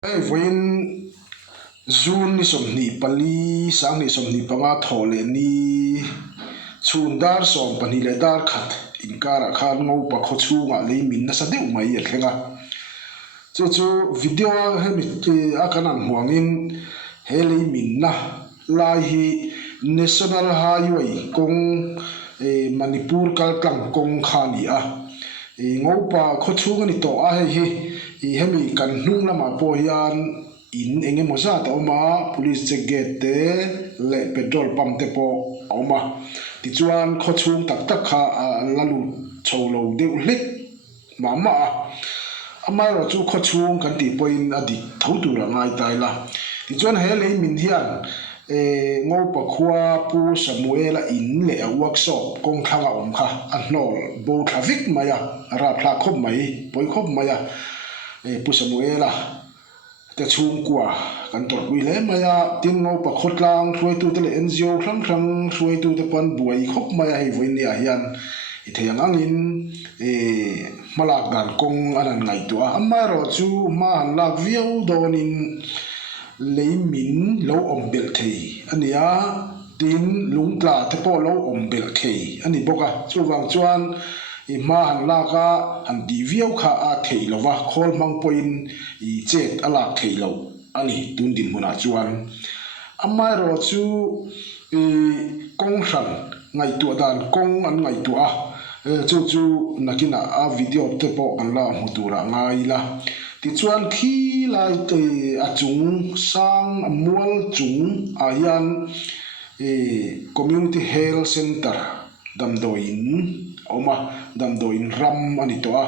Voin June ni som ni pali sang ni som ni panga thole ni chundar som pani le dar khat inkara khan ngau pa kho chunga le min na sa deu mai a thlenga chu video he mi a kanan huangin he le min na lai hi national highway kong manipur kaltlang kong khani a ngau pa kho chunga ni to a he hemi kan hnung lama po hian in enge moza ta oma police check gate te le petrol pump te po oma ti chuan kho chung tak tak kha lalu cholo deuh hlek mama amai ro chu kho chung kan ti poin adi thotu ra ngai tai la ti chuan he le min hian ngau pa khua pu samuela in le a workshop kong thanga om kha a hnol bo traffic maya ra phla khop mai poi khop maya pu samuela te chung kwa kan tor pui le maya tin ngau pa khotlang throi tu te le NGO thlang throi tu te pan buai khop maya hei voin nia hian i theyang angin malak dan kong anan ngai tu a amma ro chu ma han lak viau donin leimin lo om bel thei ania tin lungtla te po lo om bel thei ani boka chuwang chuan i ma han laka han di viau kha a thei lova khol mang poin i chet alak thei lo ani tun din huna chuan amai ro chu kong hran ngai tu dan kong an ngai tu a chu nakina a video te po an la mutura ngai la ti chuan thi lai te a chung sang mual chung a hian community health center damdoin oma damdoin ram ani to a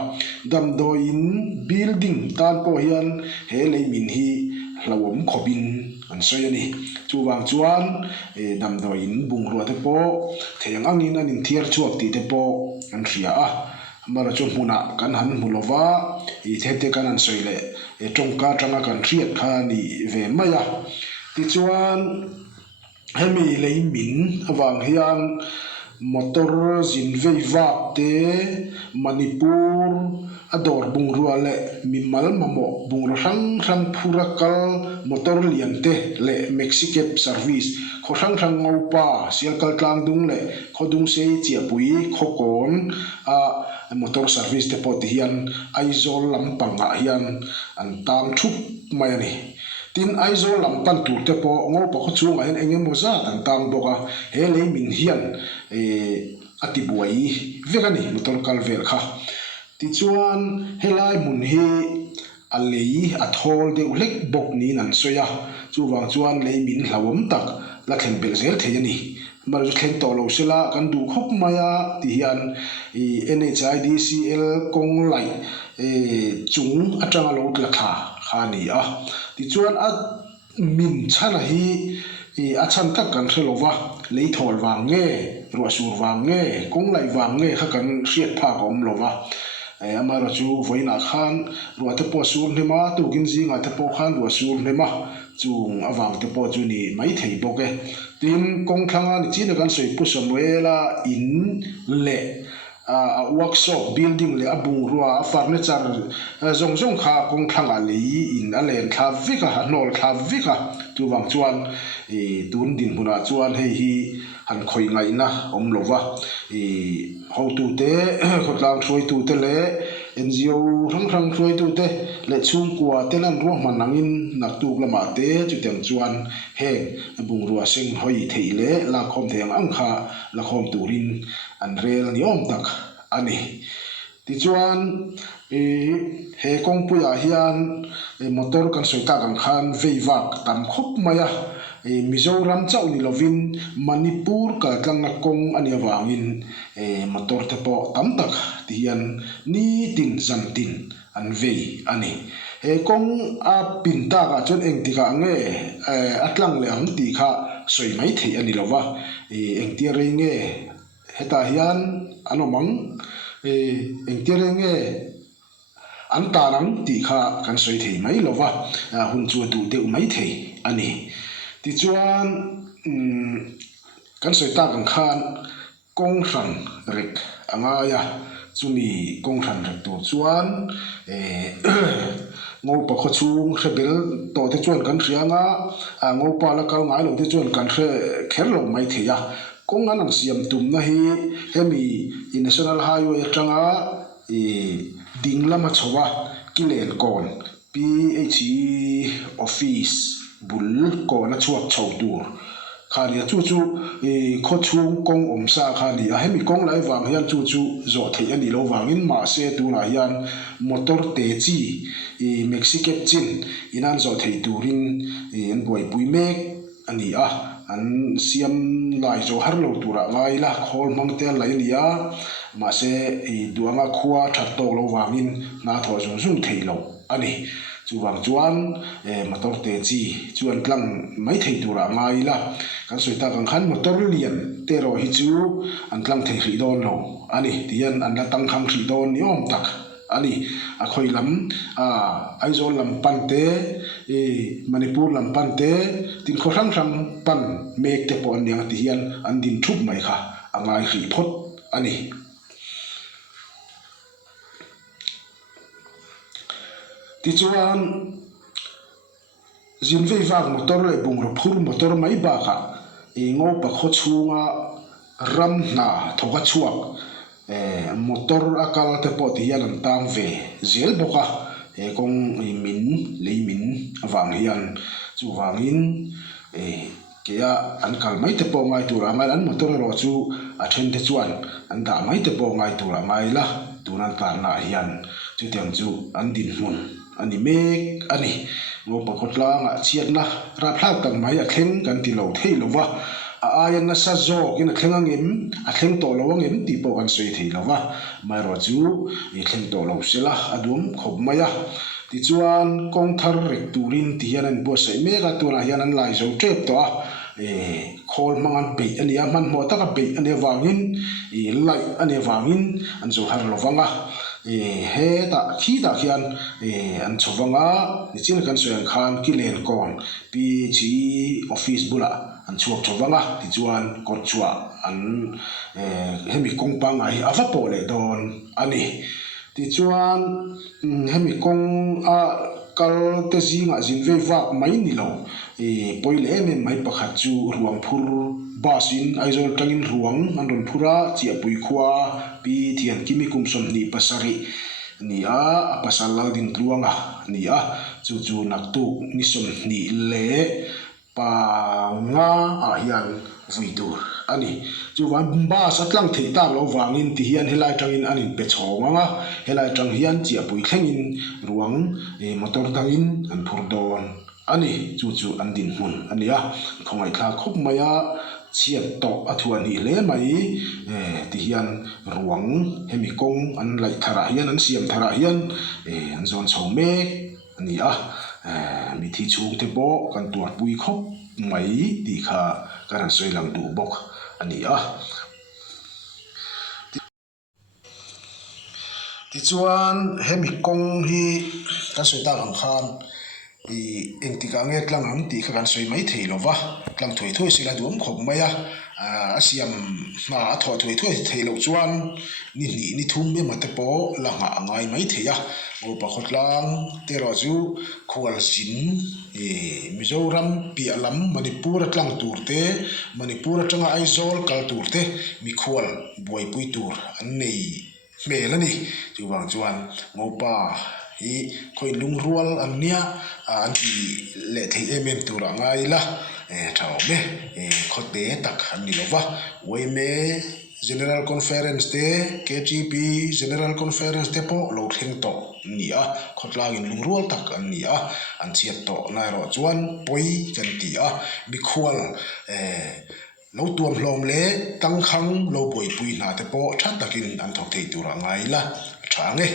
damdoin building tan po hian he leimin hi hlawom khobin an soi ani chuwang chuan damdoin bungrua te po theyang angin anin thiar chuak ti te po an hria a mara chu hmuna kan han mulova i thete kan an soi le tongka tanga kan hriat kha ni ve maya ti chuan hemi leimin awang hian motor zin vei vak te manipur ador bungrua le mimal mamo bungra hrang phurakal motor lian te le mexicap service kho hrang ngau pa sialkal tlang dung le khodung sei chia pui khokon a motor service te pot hian aizol lampanga hian an tang thup mai ani tin aizol lampan tur te po ngau pa kho chunga hian enge moza tan tang boka he leimin hian ati buai vekani motor kalvel kha ti chuan helai mun hi a lei a thol deuh hlek bok ni nan soya chuwang chuan leimin hlawom tak la thlen bel zel thei ani mar ju thlen to lo sela kan du khop maya ti hian NHIDCL kong lai chung atanga lo tla kha khani a ti chuan a min chana hi a chan tak kan hrelowa lei thol wang nge ruwa sur wang nge kong lai wang nge kha kan hriat pha kom lova amara chu voina khan ruwa te po sur hnema tukin zinga te po khan ruwa sur hnema chung awang te po chu ni mai thei boke tin kong thanga ni china kan soi pu samuela in le a workshop building le abung ruwa furniture zong kha kong thanga lei in a len thla vika hanol thla vika chuwang chuan tun din huna chuan hei hi han khoi ngai na om lova ho tu te khotlang throi tu te le NGO rang throi tu te le chung kwa te nan ro manangin nak tu lama te chu teng chuan heng bung ruwa seng hoi thei le la khom theng ang kha la khom turin an rel ni om tak ani ti chuan he kong puya hian motor kan soita kan khan veivak tam khop maya Mizoram chau ni lovin Manipur kaltlang na kong ani awangin motor te po tam tak ti hian ni tin zan tin an vei ani he kong a pinta ka chon eng ti ka nge atlang le ang ti kha soi mai thei ani lova eng ti re nge heta hian anomang eng ti re nge an tarang ti kha kan soi thei mai lova hun chu tu deuh mai thei ani ti chuan kan soi ta kan khan kong hran rek angaya chumi kong hran rek tu chuan ngô pa kho chung rebel to te chuan kan rianga ngô pa la kal ngai lo te chuan kan kher lo mai theya kong an ang siam tum na hi hemi national highway atanga dinglama chowa kilen kon PHE office bul ko na chuak chho tur khania chu kho chung kong omsa khani a hemi kong lai wang hian chu zo thei ani lo wangin ma se tura hian motor te chi mexican chin inan zo thei turin en boi pui mek ani a an siam lai zo har lo tura ngai la khol mang te lai lia ma se duanga khuwa that to lo wangin na tho zum thei lo ani chuwang chuan motor te chi chuan tlang mai thei tura ngai la kan soita kan khan motor lian te ro hi chu an tlang thei hri don lo ani tian an la tang khang hri don ni om tak ani a khoi lam aizol lam pan te manipur lam pan te tin kho rang pan mek te pon yang ti hian an din thup mai kha angai hri phot ani ti chuan zin vei vak motor le bung ro phur motor mai ba kha ngo pa kho chunga ram na thoka chuak motor akal te po ti hian an tang ve zel boka kong min leimin awang hian chu wangin kaya an kal mai te po ngai tura ngai an motor ro chu a then te chuan an da mai te po ngai tura ngai la tunan tar na hian chu tiang chu an din mun ani mek ani ngo pa khotla nga chiat na ra phak tak mai a thleng kan ti lo thei lo wa ayan na sa zo in a thleng angin a thleng to lo angin ti po kan soi thei lo wa mai ro chu i thleng to lo sela adum khop maya ti chuan kong thar rek turin ti hian an bo sai me ga tuna hian an lai zo trep to a khol mangan be ani a man mo taka be ani wangin lai ani wangin an zo har lo wanga he ta khi ta khian an chowanga ni chin kan soyan khan kilen kon PG office bula an chuak chowanga ti chuan kor chua an hemi kong pa ngai ava pole don ani ti chuan hemi kong a kal te zinga zin ve vak mai ni lo poile men mai pakhat chu ruang phur basin aizol tangin ruang an ron phura chia pui khwa pi thian kimi kum som ni pasari ni a pasal la din truanga ni a chu nak tu ni som ni le pa nga a hian vuitur ani chu wan ba satlang thei ta lo wangin ti hian helai tangin anin pe chhawanga helai tang hian chia pui thlengin ruang motor tangin an phur don ani chu an din hun ania khongai thla khop maya chiat to athuan hi le mai ti hian ruang hemi kong an lai thara hian an siam thara hian an zon chhome ani a mi thi chung te bo kan tuar pui khop mai ti kha kan soi lang du bok ani a ti chuan hemi kong hi kan soi ta ang khan eng ti ka nge tlang ang ti kha kan soi mai thei lova tlang thoi sila duam khop maya asiam na tho thoi thei lo chuan ni thum me mate po la nga ngai mai theya ngo pa khotlang te ro chu khwal sin mizoram pialam manipur atlang turte manipur atanga aizol kal turte mi khwal boi pui tur an nei melani chuwang chuan ngo pa hi khoi lung rual an nia an ti le thei emen tura ngai la thau me khote tak an ni lova wei me general conference te KGP general conference te po lo thleng to nia khotlang in lung rual tak an nia an chiat to nai ro chuan poi kan ti a mi khwal lo tuam hlom le tang khang lo boi pui na te po that takin an thok thei tura ngai la thange